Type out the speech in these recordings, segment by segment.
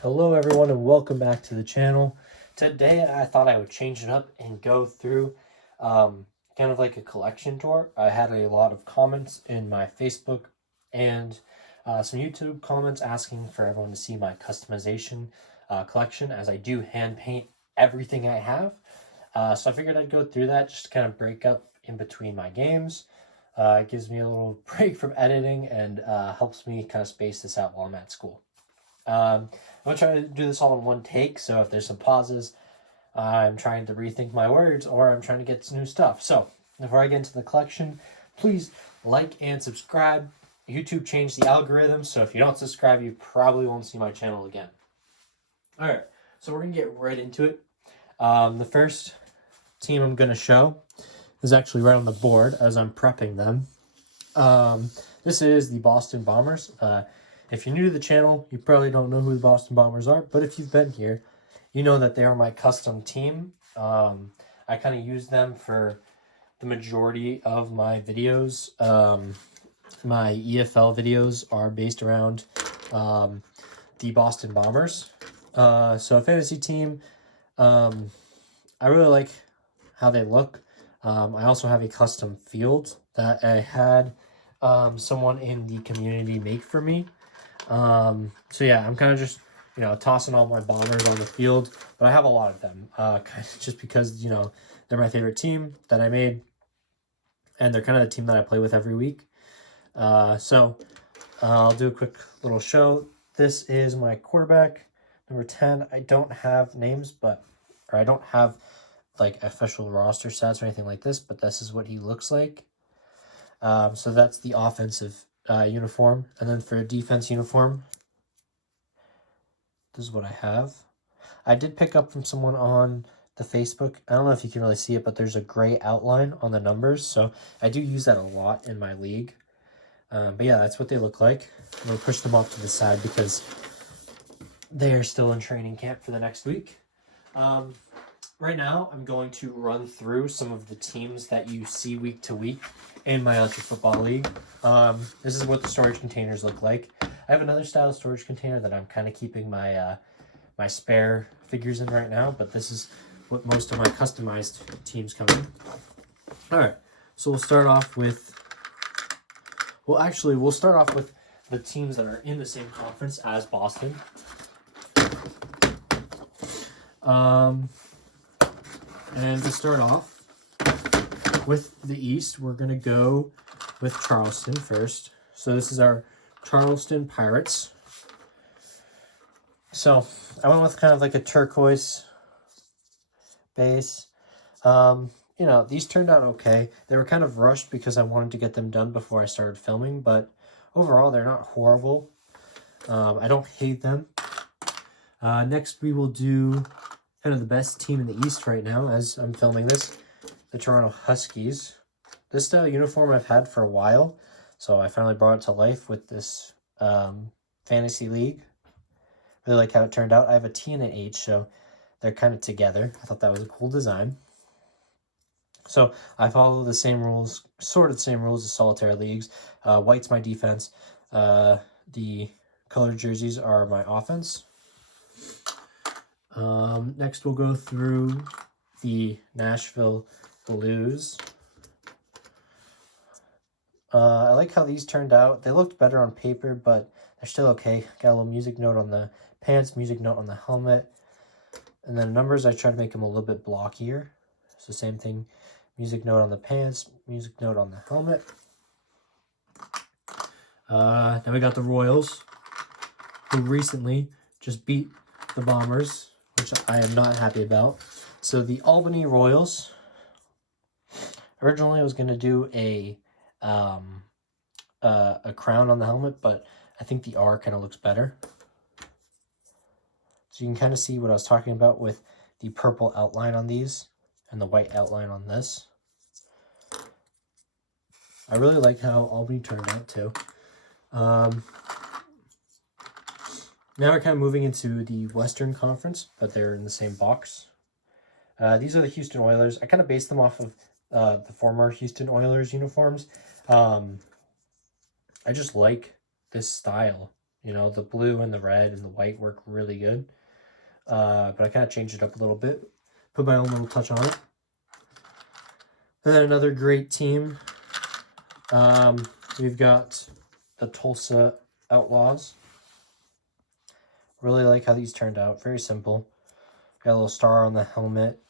Hello everyone and welcome back to the channel. Today I thought I would change it up and go through kind of like a collection tour. I had a lot of comments in my Facebook and some YouTube comments asking for everyone to see my customization collection, as I do hand paint everything I have. So I figured I'd go through that just to kind of break up in between my games. It gives me a little break from editing and helps me kind of space this out while I'm at school. I'm going to try to do this all in one take, so if there's some pauses, I'm trying to rethink my words or I'm trying to get some new stuff. So, before I get into the collection, please like and subscribe. YouTube changed the algorithm, so if you don't subscribe, you probably won't see my channel again. Alright, so we're going to get right into it. The first team I'm going to show is actually right on the board as I'm prepping them. This is the Boston Bombers. If you're new to the channel, you probably don't know who the Boston Bombers are, but if you've been here, you know that they are my custom team. I kind of use them for the majority of my videos. My EFL videos are based around the Boston Bombers. So a fantasy team, I really like how they look. I also have a custom field that I had someone in the community make for me. So yeah, I'm kind of just, tossing all my bombers on the field, but I have a lot of them, kind of just because, they're my favorite team that I made, and they're kind of the team that I play with every week. So I'll do a quick little show. This is my quarterback, number 10. I don't have names, or I don't have like official roster stats or anything like this, but this is what he looks like. So that's the offensive uniform, and then for a defense uniform, this is what I have. I did pick up from someone on the Facebook. I don't know if you can really see it, but there's a gray outline on the numbers, so I do use that a lot in my league. But yeah, that's what they look like. I'm going to push them off to the side because they are still in training camp for the next week. Right now, I'm going to run through some of the teams that you see week to week in my Electric Football League. This is what the storage containers look like. I have another style of storage container that I'm kind of keeping my my spare figures in right now, but this is what most of my customized teams come in. All right, so we'll start off with... we'll start off with the teams that are in the same conference as Boston. And to start off with the East, we're going to go with Charleston first. So this is our Charleston Pirates. So I went with kind of like a turquoise base. These turned out okay. They were kind of rushed because I wanted to get them done before I started filming, but overall they're not horrible. I don't hate them. Next we will do kind of the best team in the East right now as I'm filming this, the Toronto Huskies. This style uniform I've had for a while, so I finally brought it to life with this fantasy league. Really like how it turned out. I have a T and an H, so they're kind of together. I thought that was a cool design. So I follow the same rules, sort of the same rules as solitaire leagues. White's my defense. The colored jerseys are my offense. Next we'll go through the Nashville Blues. I like how these turned out. They looked better on paper, but they're still okay. Got a little music note on the pants, music note on the helmet. And then numbers, I try to make them a little bit blockier. So same thing, music note on the pants, music note on the helmet. Then we got the Royals, who recently just beat the Bombers, which I am not happy about. So the Albany Royals, originally I was going to do a crown on the helmet, but I think the R kind of looks better. So you can kind of see what I was talking about with the purple outline on these and the white outline on this. I really like how Albany turned out too. Now we're kind of moving into the Western Conference, but they're in the same box. These are the Houston Oilers. I kind of based them off of the former Houston Oilers uniforms. I just like this style. You know, the blue and the red and the white work really good. But I kind of changed it up a little bit. Put my own little touch on it. And then another great team. We've got the Tulsa Outlaws. Really like how these turned out. Very simple. Got a little star on the helmet.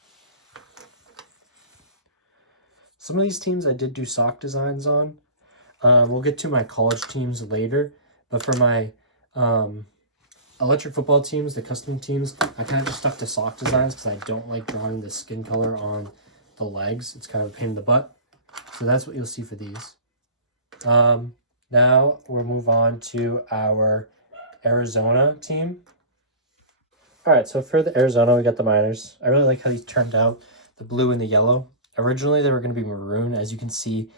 Some of these teams I did do sock designs on. We'll get to my college teams later. But for my electric football teams, the custom teams, I kind of just stuck to sock designs because I don't like drawing the skin color on the legs. It's kind of a pain in the butt. So that's what you'll see for these. Now we'll move on to our Arizona team. All right, so for the Arizona, we got the Miners. I really like how these turned out, the blue and the yellow. Originally, they were going to be maroon, as you can see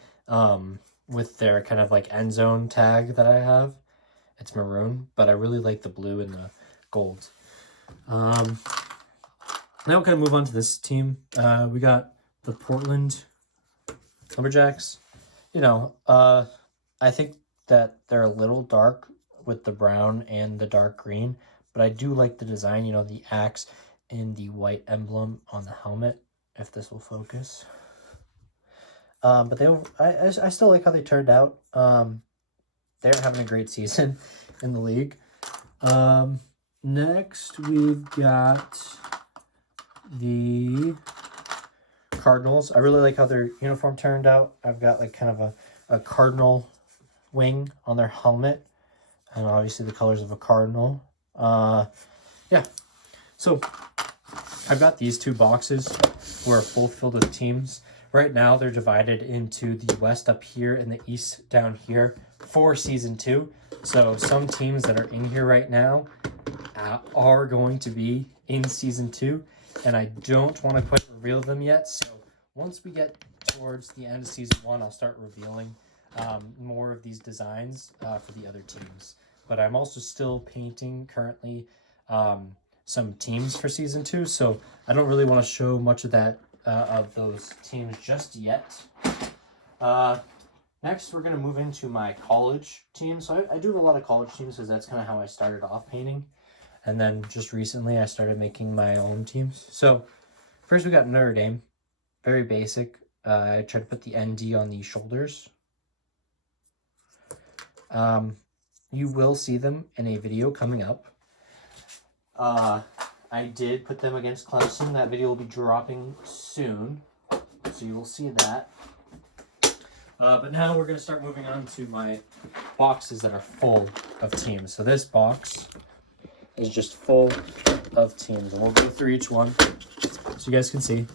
with their kind of like end zone tag that I have. It's maroon, but I really like the blue and the gold. Now we'll kind of move on to this team. We got the Portland Lumberjacks. You know, I think that they're a little dark with the brown and the dark green, but I do like the design, you know, the axe and the white emblem on the helmet, if this will focus. But I still like how they turned out. They're having a great season in the league. Next, we've got the Cardinals. I really like how their uniform turned out. I've got like kind of a cardinal wing on their helmet. And obviously the colors of a cardinal. Yeah. So I've got these two boxes who are both filled with teams. Right now they're divided into the West up here and the East down here for Season 2. So some teams that are in here right now are going to be in Season 2. And I don't want to quite reveal them yet. So once we get towards the end of Season 1, I'll start revealing more of these designs for the other teams. But I'm also still painting currently some teams for Season 2. So I don't really want to show much of that of those teams just yet. Next, we're going to move into my college team. So I do a lot of college teams because that's kind of how I started off painting. And then just recently, I started making my own teams. So first, we got Notre Dame. Very basic. I tried to put the ND on the shoulders. You will see them in a video coming up. I did put them against Clemson. That video will be dropping soon. So you will see that. But now we're going to start moving on to my boxes that are full of teams. So this box is just full of teams. And we'll go through each one so you guys can see.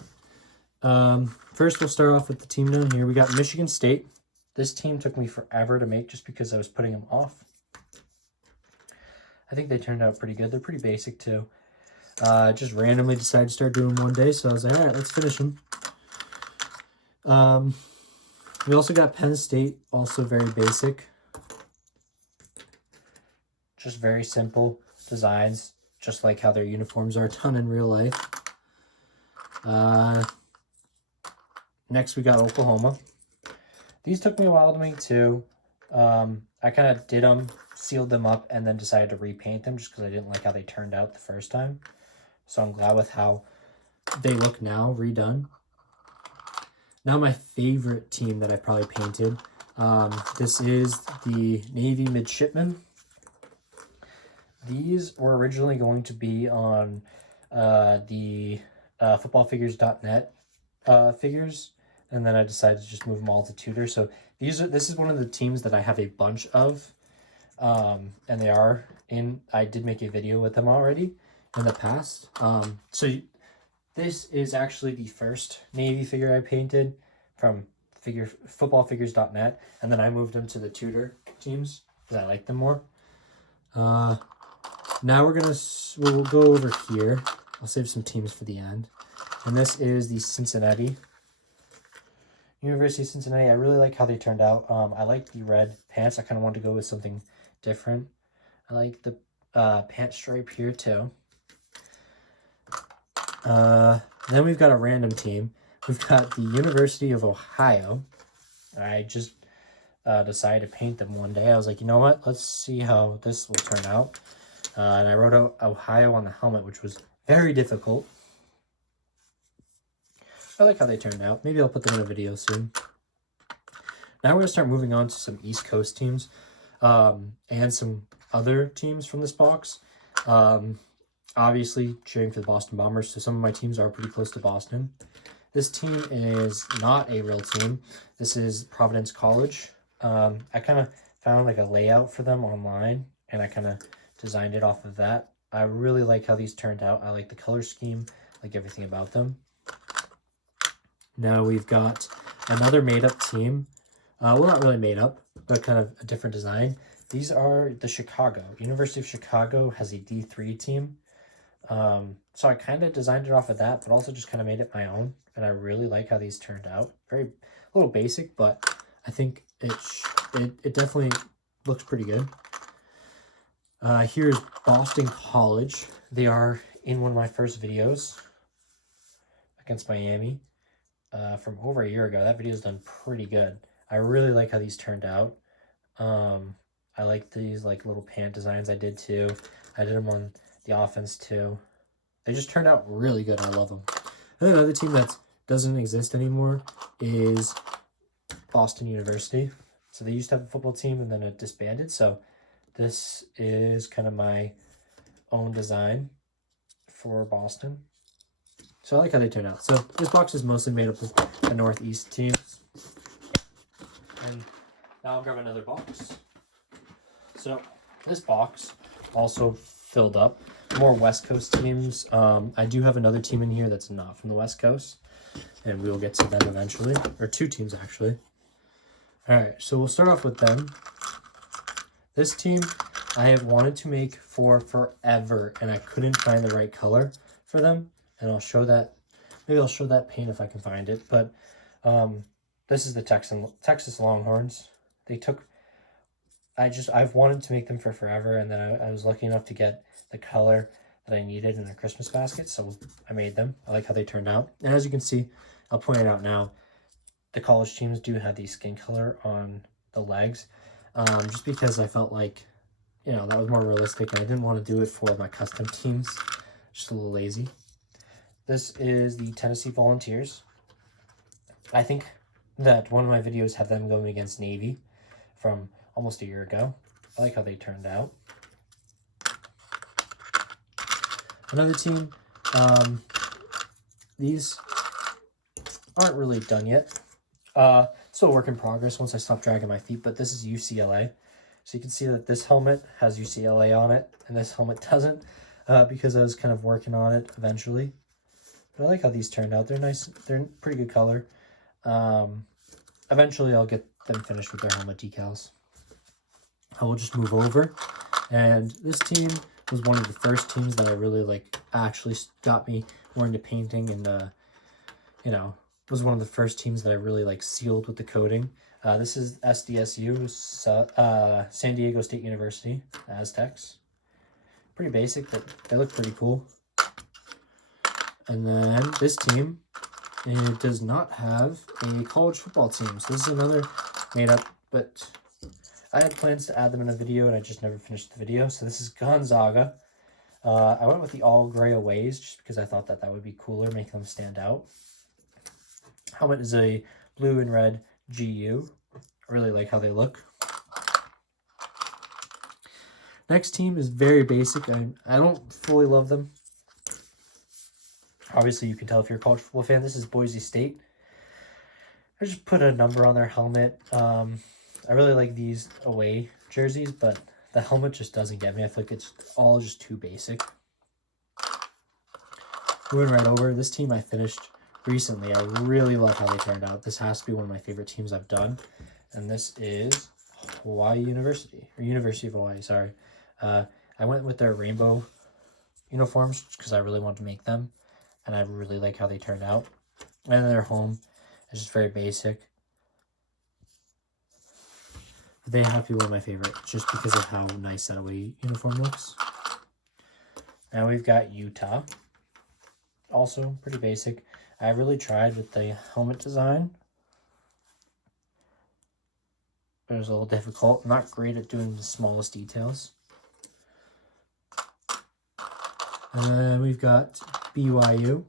First, we'll start off with the team down here. We got Michigan State. This team took me forever to make just because I was putting them off. I think they turned out pretty good. They're pretty basic too. Just randomly decided to start doing them one day. So I was like, all right, let's finish them. We also got Penn State, also very basic. Just very simple designs, just like how their uniforms are done in real life. Next, we got Oklahoma. These took me a while to make too. I kind of did them, sealed them up, and then decided to repaint them just because I didn't like how they turned out the first time. So I'm glad with how they look now, redone. Now my favorite team that I probably painted. This is the Navy Midshipmen. These were originally going to be on the footballfigures.net figures. And then I decided to just move them all to Tudor. So this is one of the teams that I have a bunch of. And they are in, I did make a video with them already in the past. So this is actually the first Navy figure I painted from footballfigures.net. And then I moved them to the Tudor teams because I like them more. Now we'll go over here. I'll save some teams for the end. And this is the Cincinnati. University of Cincinnati. I really like how they turned out. I like the red pants. I kind of wanted to go with something different. I like the pant stripe here too. Then we've got a random team. We've got the University of Ohio. I just decided to paint them one day. I was like, you know what? Let's see how this will turn out. And I wrote out Ohio on the helmet, which was very difficult. I like how they turned out. Maybe I'll put them in a video soon. Now we're going to start moving on to some East Coast teams and some other teams from this box. Obviously, cheering for the Boston Bombers, so some of my teams are pretty close to Boston. This team is not a real team. This is Providence College. I kind of found like a layout for them online, and I kind of designed it off of that. I really like how these turned out. I like the color scheme, like everything about them. Now we've got another made-up team. Well, not really made up, but kind of a different design. These are the Chicago. University of Chicago has a D3 team. So I kind of designed it off of that, but also just kind of made it my own. And I really like how these turned out. A little basic, but I think it definitely looks pretty good. Here's Boston College. They are in one of my first videos against Miami from over a year ago. That video's done pretty good. I really like how these turned out. I like these like little pant designs I did too. I did them on the offense too. They just turned out really good. I love them. And another team that doesn't exist anymore is Boston University. So they used to have a football team and then it disbanded. So this is kind of my own design for Boston. So I like how they turned out. So this box is mostly made up of the Northeast teams. And now I'll grab another box. So this box also filled up more West Coast teams. I do have another team in here that's not from the West Coast, and we'll get to them eventually, or two teams actually. All right, so we'll start off with them. This team I have wanted to make for forever, and I couldn't find the right color for them, and I'll show that. Maybe I'll show that paint if I can find it, but this is the Texas Longhorns. I've wanted to make them for forever, and then I was lucky enough to get the color that I needed in a Christmas basket, so I made them. I like how they turned out. And as you can see, I'll point it out now, the college teams do have the skin color on the legs, just because I felt like, you know, that was more realistic, and I didn't want to do it for my custom teams. Just a little lazy. This is the Tennessee Volunteers. I think that one of my videos had them going against Navy from almost a year ago. I like how they turned out. Another team, these aren't really done yet. Still a work in progress once I stop dragging my feet, but this is UCLA. So you can see that this helmet has UCLA on it, and this helmet doesn't, because I was kind of working on it eventually. But I like how these turned out. They're nice. They're pretty good color. Eventually I'll get them finished with their helmet decals. I will just move over. And this team was one of the first teams that I really actually got me more into painting, and you know, was one of the first teams that I really sealed with the coating. This is SDSU, San Diego State University, Aztecs. Pretty basic, but they look pretty cool. And then this team, it does not have a college football team. So this is another made up, but I had plans to add them in a video and I just never finished the video. So this is Gonzaga. I went with the all gray aways just because I thought that would be cooler, make them stand out. Helmet is a blue and red GU. I really like how they look. Next team is very basic. I don't fully love them. Obviously, you can tell if you're a college football fan. This is Boise State. I just put a number on their helmet. I really like these away jerseys, but the helmet just doesn't get me. I feel like it's all just too basic. Moving right over, this team I finished recently. I really love how they turned out. This has to be one of my favorite teams I've done. And this is Hawaii University, or University of Hawaii, sorry. I went with their rainbow uniforms because I really wanted to make them. And I really like how they turned out. And their home is just very basic. But they have to be one of my favorites just because of how nice that away uniform looks. Now we've got Utah. Also pretty basic. I really tried with the helmet design. it was a little difficult. I'm not great at doing the smallest details. And then we've got BYU.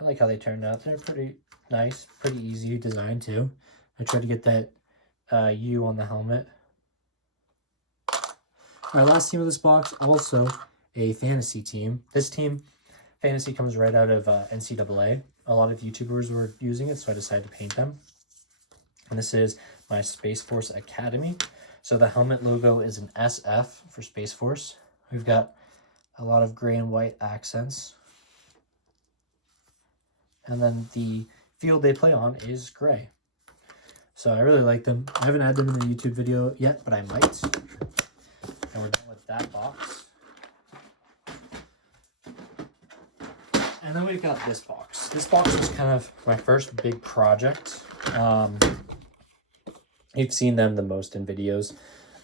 I like how they turned out. They're pretty nice, pretty easy design too. I tried to get that U on the helmet. Our last team of this box, also a fantasy team. This team, fantasy, comes right out of NCAA. A lot of YouTubers were using it, so I decided to paint them. And this is my Space Force Academy. So the helmet logo is an SF for Space Force. We've got a lot of gray and white accents. And then the field they play on is gray. So I really like them. I haven't had them in the YouTube video yet, but I might. And we're done with that box. And then we've got this box. This box is kind of my first big project. You've seen them the most in videos.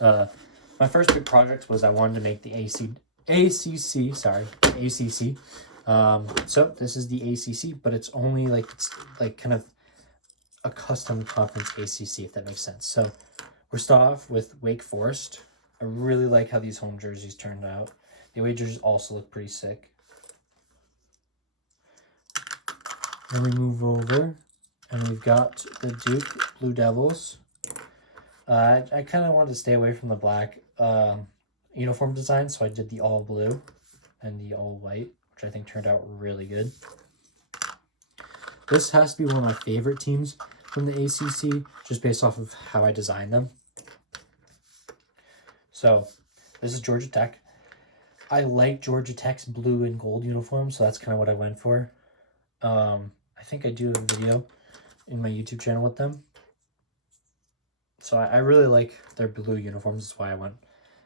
My first big project was I wanted to make the ACC. So this is the ACC, but it's only like, it's like kind of a custom conference ACC, if that makes sense. So we're starting off with Wake Forest. I really like how these home jerseys turned out. The away jerseys also look pretty sick. Then we move over and we've got the Duke Blue Devils. I kind of wanted to stay away from the black uniform design, so I did the all blue and the all white, which I think turned out really good. This has to be one of my favorite teams from the ACC, just based off of how I designed them. So this is Georgia Tech. I like Georgia Tech's blue and gold uniform, so that's kind of what I went for. I think I do a video in my YouTube channel with them. So I really like their blue uniforms. That's why I went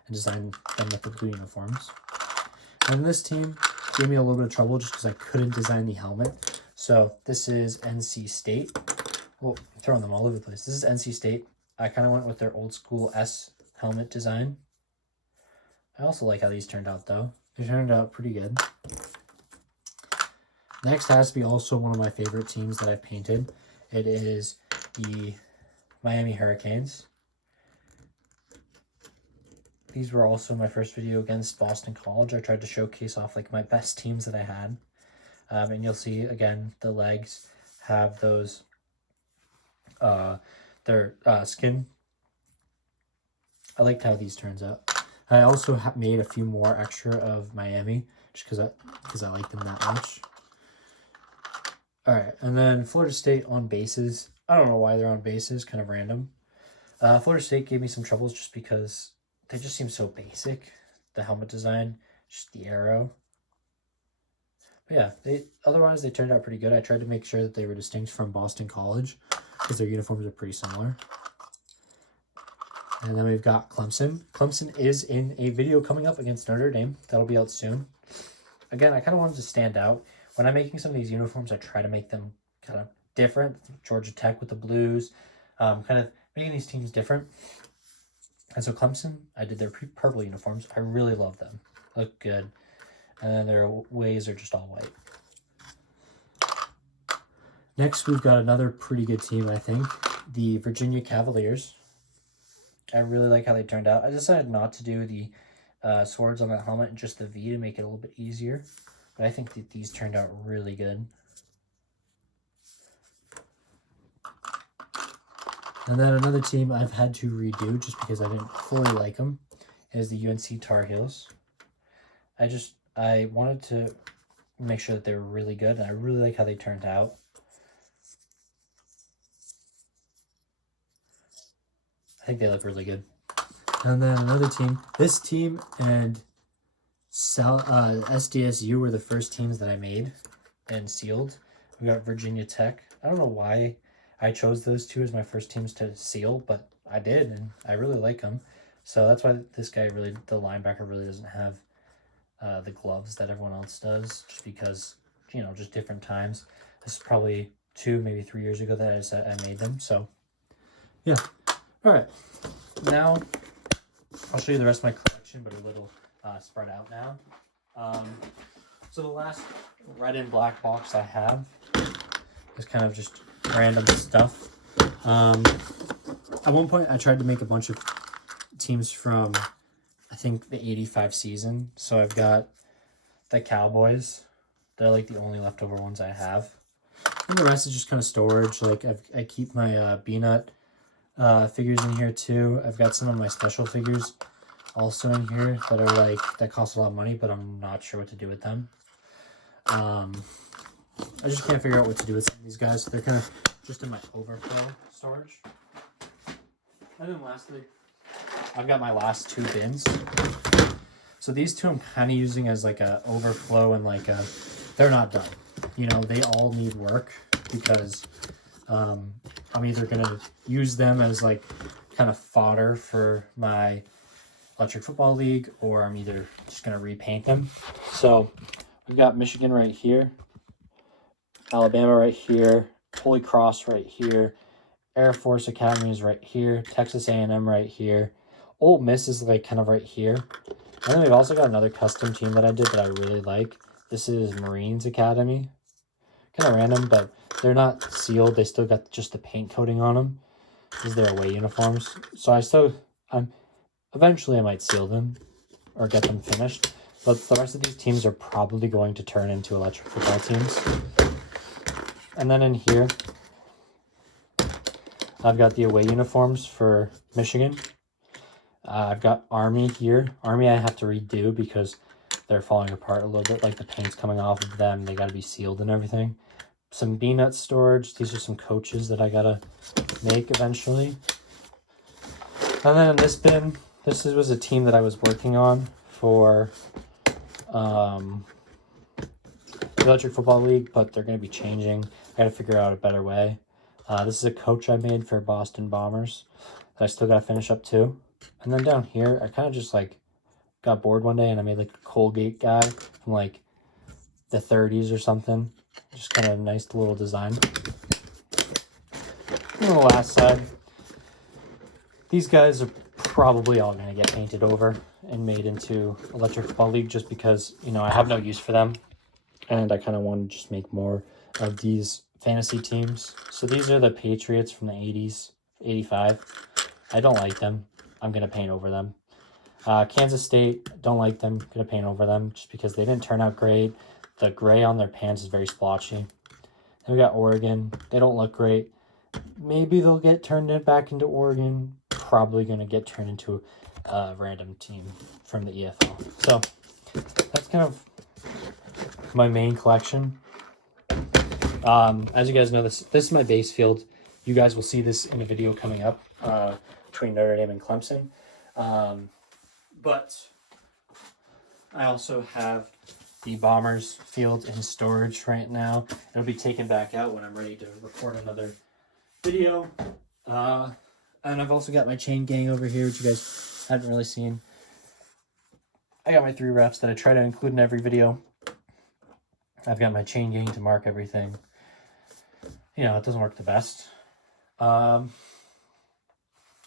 and designed them with the blue uniforms. And this team gave me a little bit of trouble just because I couldn't design the helmet. So this is NC State. Oh, I'm throwing them all over the place. This is NC State. I kind of went with their old school S helmet design. I also like how these turned out though. They turned out pretty good. Next has to be also one of my favorite teams that I've painted. It is the Miami Hurricanes. These were also my first video against Boston College. I tried to showcase off like my best teams that I had. And you'll see again, the legs have those, their skin. I liked how these turns out. I also made a few more extra of Miami just because I like them that much. All right, and then Florida State on bases. I don't know why they're on bases, kind of random. Florida State gave me some troubles just because they just seem so basic. The helmet design, just the arrow. But yeah, otherwise they turned out pretty good. I tried to make sure that they were distinct from Boston College because their uniforms are pretty similar. And then we've got Clemson. Clemson is in a video coming up against Notre Dame. That'll be out soon. Again, I kind of wanted to stand out. When I'm making some of these uniforms, I try to make them kind of different. Georgia Tech with the blues, kind of making these teams different. And so Clemson, I did their purple uniforms. I really love them. Look good. And then their ways are just all white. Next, we've got another pretty good team, I think. The Virginia Cavaliers. I really like how they turned out. I decided not to do the swords on that helmet and just the V to make it a little bit easier. But I think that these turned out really good. And then another team I've had to redo just because I didn't fully like them is the UNC Tar Heels. I wanted to make sure that they were really good, and I really like how they turned out. I think they look really good. And then another team. This team and SDSU were the first teams that I made and sealed. We got Virginia Tech. I don't know why I chose those two as my first teams to seal, but I did, and I really like them. So that's why this guy really, the linebacker, really doesn't have the gloves that everyone else does, just because, you know, just different times. This is probably 2, maybe 3 years ago that I made them. So, yeah. All right. Now, I'll show you the rest of my collection, but a little spread out now. So the last red and black box I have is kind of just random stuff. At one point, I tried to make a bunch of teams from, I think, the 85 season. So I've got the Cowboys. They're like the only leftover ones I have. And the rest is just kind of storage. Like I keep my B-Nut figures in here too. I've got some of my special figures also in here that are like, that cost a lot of money, but I'm not sure what to do with them. I just can't figure out what to do with some of these guys. They're kind of just in my overflow storage. And then lastly, I've got my last two bins. So these two I'm kind of using as like a overflow and like a, they're not done. You know, they all need work because I'm either going to use them as like kind of fodder for my Electric Football League, or I'm either just going to repaint them. So we've got Michigan right here, Alabama right here, Holy Cross right here, Air Force Academy is right here, Texas A&M right here, Ole Miss is like kind of right here. And then we've also got another custom team that I did that I really like. This is Marines Academy. Kind of random, but they're not sealed. They still got just the paint coating on them. These are their away uniforms. So eventually I might seal them or get them finished. But the rest of these teams are probably going to turn into electric football teams. And then in here, I've got the away uniforms for Michigan. I've got Army here. Army I have to redo because they're falling apart a little bit. Like the paint's coming off of them. They got to be sealed and everything. Some B-Nut storage. These are some coaches that I got to make eventually. And then in this bin, this was a team that I was working on for the Electric Football League, but they're going to be changing. I got to figure out a better way. This is a coach I made for Boston Bombers that I still got to finish up too. And then down here, I kind of just like got bored one day and I made like a Colgate guy from like the 30s or something. Just kind of a nice little design. And on the last side, these guys are probably all going to get painted over and made into Electric Football League just because, you know, I have no use for them. And I kind of want to just make more of these fantasy teams. So these are the Patriots from the 80s, 85. I don't like them. I'm going to paint over them. Kansas State, don't like them. Going to paint over them just because they didn't turn out great. The gray on their pants is very splotchy. Then we got Oregon. They don't look great. Maybe they'll get turned back into Oregon. Probably going to get turned into a random team from the EFL. So that's kind of my main collection. As you guys know, this is my base field. You guys will see this in a video coming up between Notre Dame and Clemson. But I also have the Bombers field in storage right now. It'll be taken back out when I'm ready to record another video. And I've also got my chain gang over here, which you guys haven't really seen. I got my 3 refs that I try to include in every video. I've got my chain gang to mark everything. You know, it doesn't work the best. And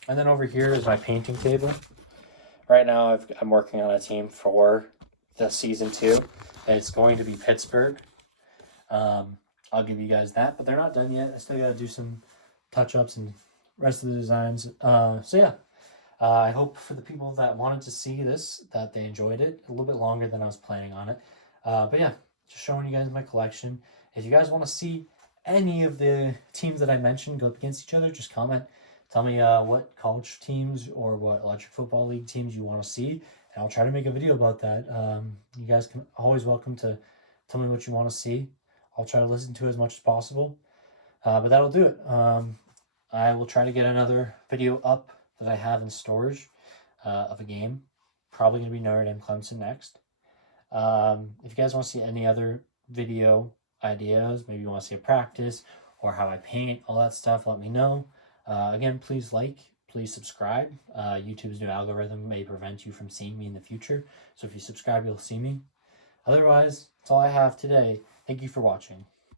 then over here is my painting table. Right now, I'm working on a team for the season 2. It's going to be Pittsburgh. I'll give you guys that, but they're not done yet. I still got to do some touch-ups and rest of the designs. So yeah, I hope for the people that wanted to see this, that they enjoyed it. A little bit longer than I was planning on it. But yeah, just showing you guys my collection. If you guys want to see any of the teams that I mentioned go up against each other, just comment. Tell me what college teams or what Electric Football League teams you want to see, and I'll try to make a video about that. You guys can always welcome to tell me what you want to see. I'll try to listen to as much as possible. But that'll do it. I will try to get another video up that I have in storage of a game. Probably going to be Notre Dame Clemson next. If you guys want to see any other video ideas, maybe you want to see a practice or how I paint, all that stuff, let me know. Again, please please subscribe. YouTube's new algorithm may prevent you from seeing me in the future. So if you subscribe, you'll see me. Otherwise, that's all I have today. Thank you for watching.